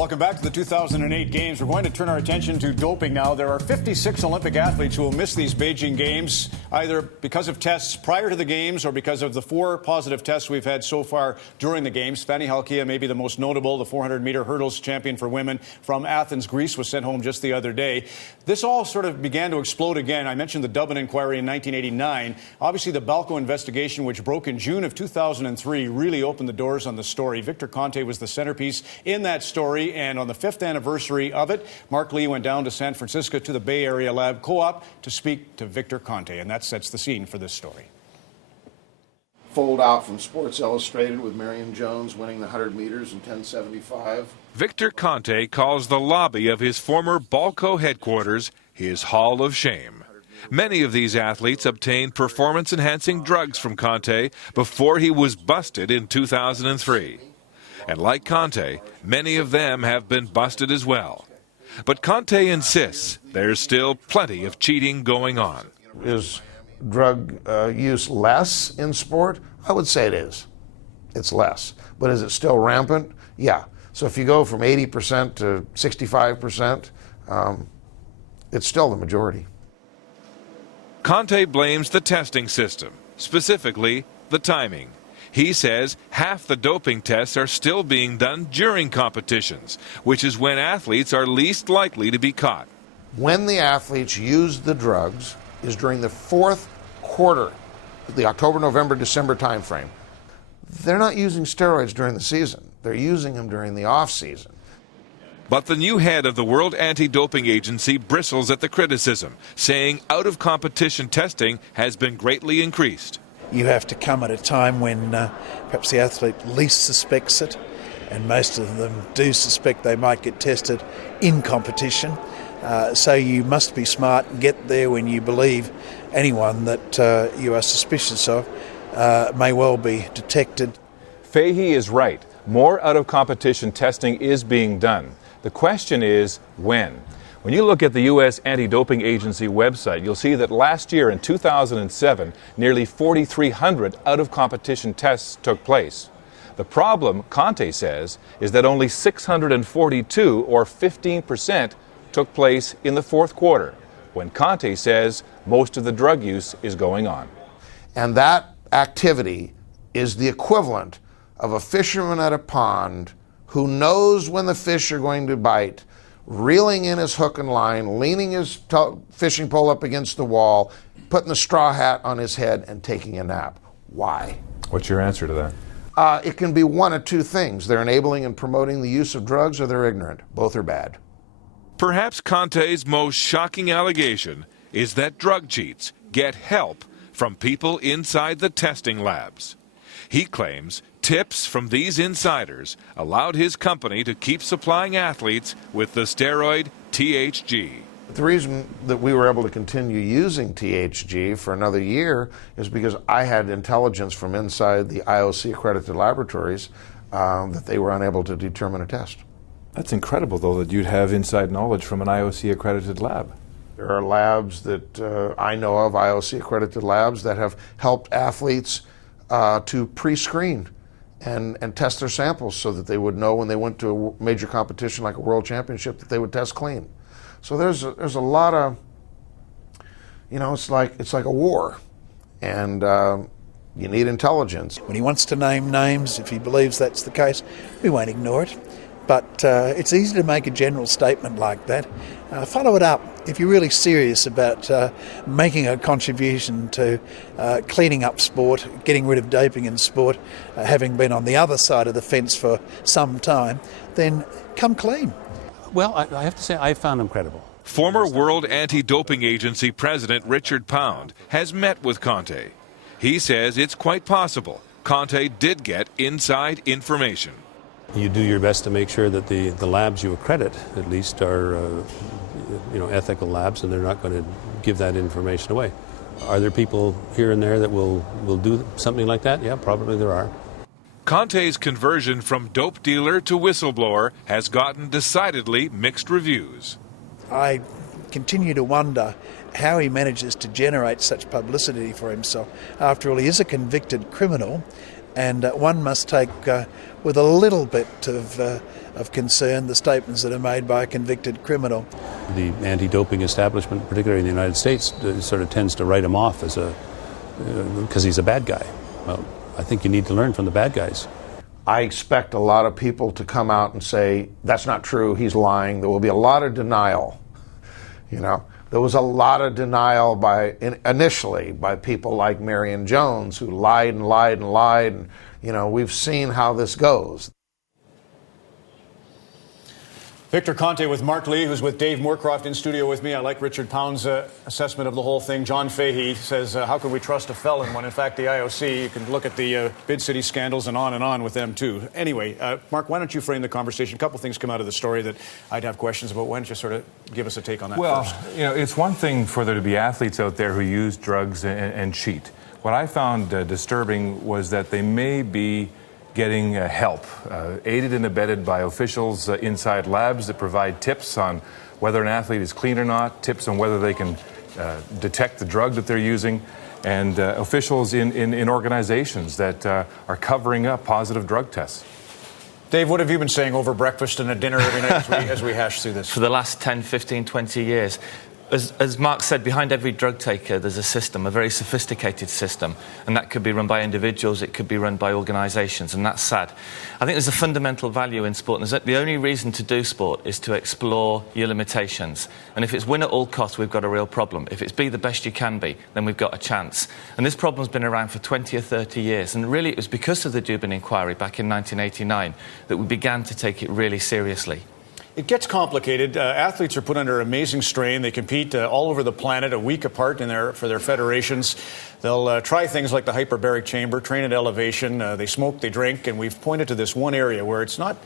Welcome back to the 2008 Games. We're going to turn our attention to doping now. There are 56 Olympic athletes who will miss these Beijing Games, either because of tests prior to the Games or because of the 4 positive tests we've had so far during the Games. Fanny Halkia, maybe the most notable, the 400-meter hurdles champion for women from Athens, Greece, was sent home just the other day. This all sort of began to explode again. I mentioned the Dublin inquiry in 1989. Obviously, the Balco investigation, which broke in June of 2003, really opened the doors on the story. Victor+Conte was the centerpiece in that story, and on the 5th anniversary of it, Mark Lee went down to San Francisco to the Bay Area Lab Co-op to speak to Victor+Conte, and that sets the scene for this story. Fold out from Sports Illustrated with Marion+Jones winning the 100 meters in 10:75. Victor+Conte calls the lobby of his former Balco headquarters his Hall of Shame. Many of these athletes obtained performance-enhancing drugs from Conte before he was busted in 2003. And like Conte, many of them have been busted as well. But Conte insists there's still plenty of cheating going on. Is drug use less in sport? I would say it is. It's less. But is it still rampant? Yeah. So if you go from 80% to 65%, it's still the majority. Conte blames the testing system, specifically the timing. He says half the doping tests are still being done during competitions, which is when athletes are least likely to be caught. When the athletes use the drugs is during the 4th quarter, the October, November, December timeframe. They're not using steroids during the season. They're using them during the off-season. But the new head of the World Anti-Doping Agency bristles at the criticism, saying out-of-competition testing has been greatly increased. You have to come at a time when perhaps the athlete least suspects it, and most of them do suspect they might get tested in competition. So you must be smart and get there when you believe anyone that you are suspicious of may well be detected. Fahey is right. More out-of-competition testing is being done. The question is when. When you look at the U.S. Anti-Doping Agency website, you'll see that last year in 2007, nearly 4,300 out-of-competition tests took place. The problem, Conte says, is that only 642, or 15%, took place in the 4th quarter, when Conte says most of the drug use is going on. And that activity is the equivalent of a fisherman at a pond who knows when the fish are going to bite, reeling in his hook and line, leaning his fishing pole up against the wall, putting the straw hat on his head, and taking a nap. Why? What's your answer to that? It can be one of two things. They're enabling and promoting the use of drugs, or they're ignorant. Both are bad. Perhaps Conte's most shocking allegation is that drug cheats get help from people inside the testing labs. He claims tips from these insiders allowed his company to keep supplying athletes with the steroid THG. The reason that we were able to continue using THG for another year is because I had intelligence from inside the IOC accredited laboratories that they were unable to determine a test. That's incredible, though, that you'd have inside knowledge from an IOC accredited lab. There are labs that I know of, IOC accredited labs, that have helped athletes to pre-screen and test their samples so that they would know when they went to a major competition like a world championship that they would test clean. So there's a lot of, it's like a war, and you need intelligence. When he wants to name names, if he believes that's the case, we won't ignore it. But it's easy to make a general statement like that. Follow it up if you're really serious about making a contribution to cleaning up sport, getting rid of doping in sport, having been on the other side of the fence for some time, then come clean. Well, I have to say I found him credible. Former World Anti-Doping Agency President Richard Pound has met with Conte. He says it's quite possible Conte did get inside information. You do your best to make sure that the labs you accredit at least are ethical labs, and they're not going to give that information away. Are there people here and there that will do something like that? Yeah, probably there are. Conte's conversion from dope dealer to whistleblower has gotten decidedly mixed reviews. I continue to wonder how he manages to generate such publicity for himself. After all, he is a convicted criminal, And one must take with a little bit of concern the statements that are made by a convicted criminal. The anti-doping establishment, particularly in the United States, sort of tends to write him off as because he's a bad guy. Well, I think you need to learn from the bad guys. I expect a lot of people to come out and say, that's not true, he's lying. There will be a lot of denial. You know, there was a lot of denial initially by people like Marion+Jones, who lied and lied and lied. And, you know, we've seen how this goes. Victor+Conte with Mark Lee, who's with Dave Moorcroft in studio with me. I like Richard Pound's assessment of the whole thing. John Fahey says, how can we trust a felon when, in fact, the IOC, you can look at the Bid City scandals and on with them, too. Anyway, Mark, why don't you frame the conversation? A couple things come out of the story that I'd have questions about. Why don't you sort of give us a take on that first? Well, you know, it's one thing for there to be athletes out there who use drugs and cheat. What I found disturbing was that they may be getting help, aided and abetted by officials inside labs that provide tips on whether an athlete is clean or not, tips on whether they can detect the drug that they're using, and officials in organizations that are covering up positive drug tests. Dave, what have you been saying over breakfast and at dinner every night as we hash through this? For the last 10, 15, 20 years. As Mark said, behind every drug taker there's a system, a very sophisticated system, and that could be run by individuals, it could be run by organisations, and that's sad. I think there's a fundamental value in sport, and the only reason to do sport is to explore your limitations. And if it's win at all costs, we've got a real problem. If it's be the best you can be, then we've got a chance. And this problem's been around for 20 or 30 years, and really it was because of the Dubin inquiry back in 1989 that we began to take it really seriously. It gets complicated. Athletes are put under amazing strain. They compete all over the planet, a week apart for their federations. They'll try things like the hyperbaric chamber, train at elevation. They smoke, they drink, and we've pointed to this one area where it's not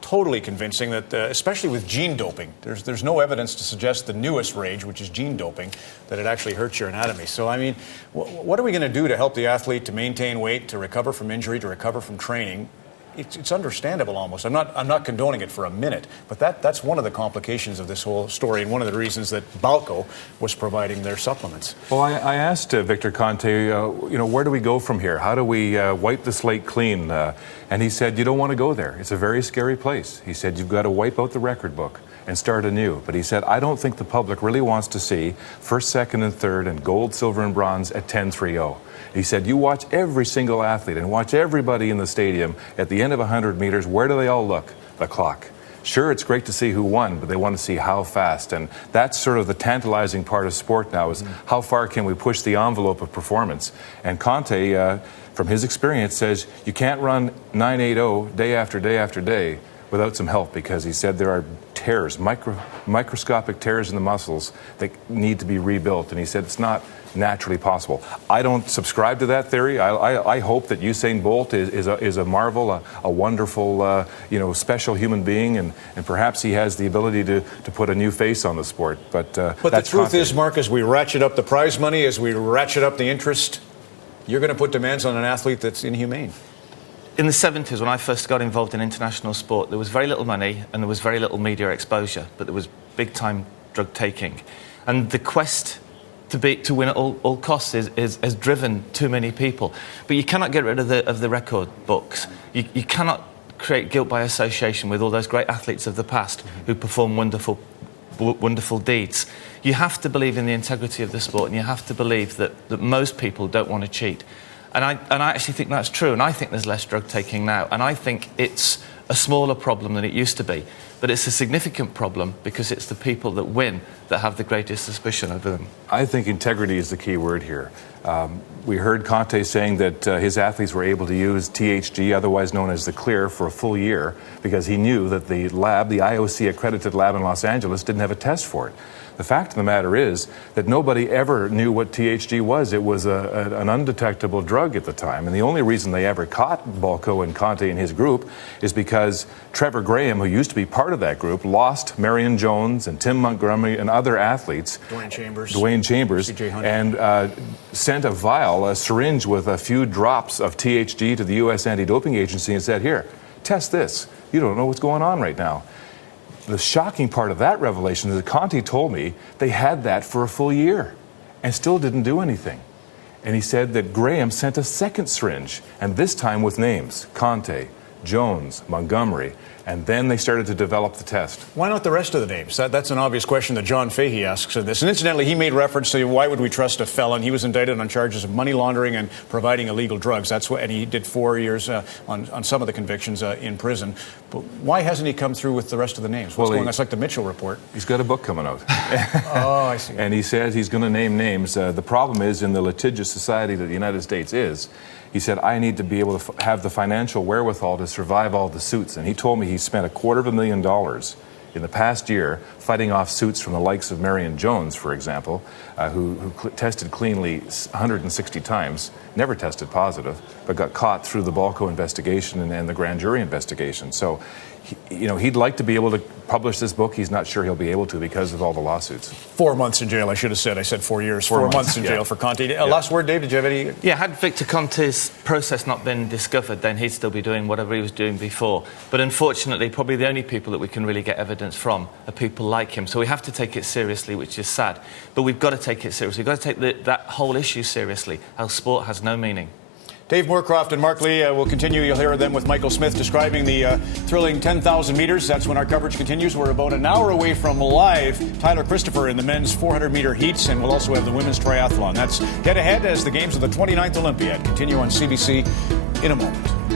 totally convincing that, especially with gene doping, there's no evidence to suggest the newest rage, which is gene doping, that it actually hurts your anatomy. So, I mean, what are we going to do to help the athlete to maintain weight, to recover from injury, to recover from training? It's understandable almost. I'm not condoning it for a minute, but that's one of the complications of this whole story, and one of the reasons that Balco was providing their supplements. Well, I asked Victor+Conte, you know, where do we go from here? How do we wipe the slate clean? And he said, you don't want to go there. It's a very scary place. He said, you've got to wipe out the record book and start anew. But he said, I don't think the public really wants to see first, second, and third, and gold, silver, and bronze at 10-3-0. He said, you watch every single athlete and watch everybody in the stadium at the end of 100 meters. Where do they all look? The clock. Sure, it's great to see who won, but they want to see how fast. And that's sort of the tantalizing part of sport now, is how far can we push the envelope of performance? And Conte, from his experience, says you can't run 980 day after day after day without some help, because he said there are tears, microscopic tears in the muscles that need to be rebuilt. And he said it's not naturally possible. I don't subscribe to that theory. I hope that Usain Bolt is a marvel, a wonderful, you know, special human being, and perhaps he has the ability to put a new face on the sport. But the truth is, Mark, as we ratchet up the prize money, as we ratchet up the interest, you're going to put demands on an athlete that's inhumane. In the 70s, when I first got involved in international sport, there was very little money and there was very little media exposure, but there was big-time drug taking. And the quest to win at all costs has driven too many people. But you cannot get rid of the record books. You cannot create guilt by association with all those great athletes of the past who perform wonderful deeds. You have to believe in the integrity of the sport, and you have to believe that most people don't want to cheat. And I actually think that's true, and I think there's less drug taking now, and I think it's a smaller problem than it used to be. But it's a significant problem because it's the people that win that have the greatest suspicion over them. I think integrity is the key word here. We heard Conte saying that his athletes were able to use THG, otherwise known as the clear, for a full year because he knew that the lab, the IOC accredited lab in Los Angeles, didn't have a test for it. The fact of the matter is that nobody ever knew what THG was. It was an undetectable drug at the time. And the only reason they ever caught Balco and Conte and his group is because Trevor Graham, who used to be part of that group, lost Marion+Jones and Tim Montgomery and other athletes, Dwayne Chambers, and sent a vial, a syringe with a few drops of THG to the U.S. Anti-Doping Agency and said, here, test this. You don't know what's going on right now. The shocking part of that revelation is that Conte told me they had that for a full year and still didn't do anything. And he said that Graham sent a second syringe, and this time with names: Conte, Jones, Montgomery. And then they started to develop the test. Why not the rest of the names? That's an obvious question that John Fahey asks of this. And incidentally, he made reference to why would we trust a felon? He was indicted on charges of money laundering and providing illegal drugs. That's what, and he did 4 years on some of the convictions in prison. But why hasn't he come through with the rest of the names? What's going on? It's like the Mitchell report. He's got a book coming out. Oh, I see. And he says he's going to name names. The problem is, in the litigious society that the United States is, he said, I need to be able to have the financial wherewithal to survive all the suits. And he told me he spent $250,000 in the past year fighting off suits from the likes of Marion+Jones, for example, who tested cleanly 160 times, never tested positive, but got caught through the Balco investigation and the grand jury investigation. So, he'd like to be able to publish this book. He's not sure he'll be able to because of all the lawsuits. 4 months in jail, I should have said. I said 4 years. 4 months in jail for Conte. Last word, Dave, did you have any? Yeah, had Victor+Conte's process not been discovered, then he'd still be doing whatever he was doing before. But unfortunately, probably the only people that we can really get evidence from are people like him. So we have to take it seriously, which is sad. But we've got to take it seriously. We've got to take that whole issue seriously. Our sport has no meaning. Dave Moorcroft and Mark Lee will continue. You'll hear them with Michael Smith describing the thrilling 10,000 meters. That's when our coverage continues. We're about an hour away from live Tyler Christopher in the men's 400-meter heats, and we'll also have the women's triathlon. That's dead ahead as the games of the 29th Olympiad continue on CBC in a moment.